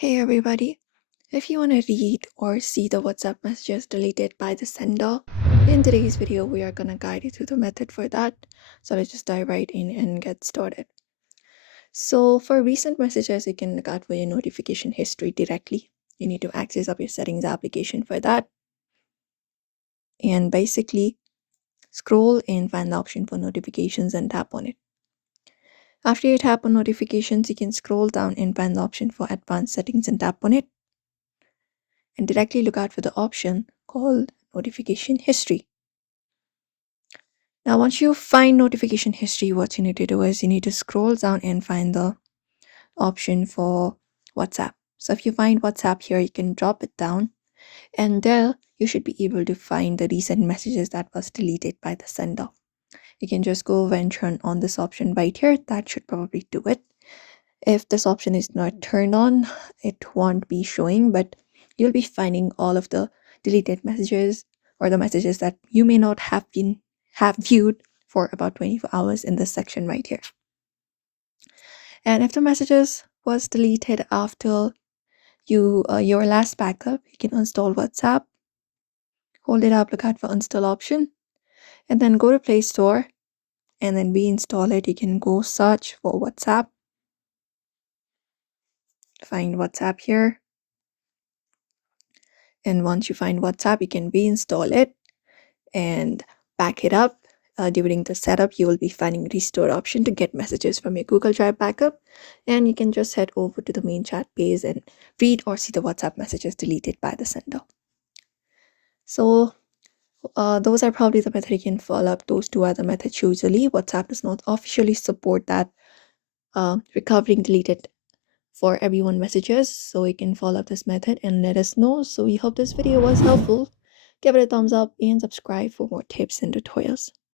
Hey everybody, if you want to read or see the WhatsApp messages deleted by the sender, in today's video we are going to guide you through the method for that. So let's just dive right in and get started. So for recent messages, you can look out for your notification history directly. You need to access up your settings application for that and basically scroll and find the option for notifications and tap on it. After you tap on notifications, you can scroll down and find the option for advanced settings and tap on it. And directly look out for the option called notification history. Now, once you find notification history, what you need to do is you need to scroll down and find the option for WhatsApp. So if you find WhatsApp here, you can drop it down and there you should be able to find the recent messages that was deleted by the sender. You can just go over and turn on this option right here. That should probably do it. If this option is not turned on, it won't be showing, but you'll be finding all of the deleted messages or the messages that you may not have viewed for about 24 hours in this section right here. And if the messages was deleted after your last backup, you can install WhatsApp, hold it up, look out for install option, and then go to Play Store and then reinstall it. You can go search for WhatsApp, find WhatsApp here. And once you find WhatsApp, you can reinstall it and back it up. During the setup, you will be finding restore option to get messages from your Google Drive backup. And you can just head over to the main chat page and read or see the WhatsApp messages deleted by the sender. So those are probably the method you can follow up. Those two are the methods usually. WhatsApp does not officially support that recovering deleted for everyone messages, so you can follow up this method and let us know. So we hope this video was helpful. Give it a thumbs up and subscribe for more tips and tutorials.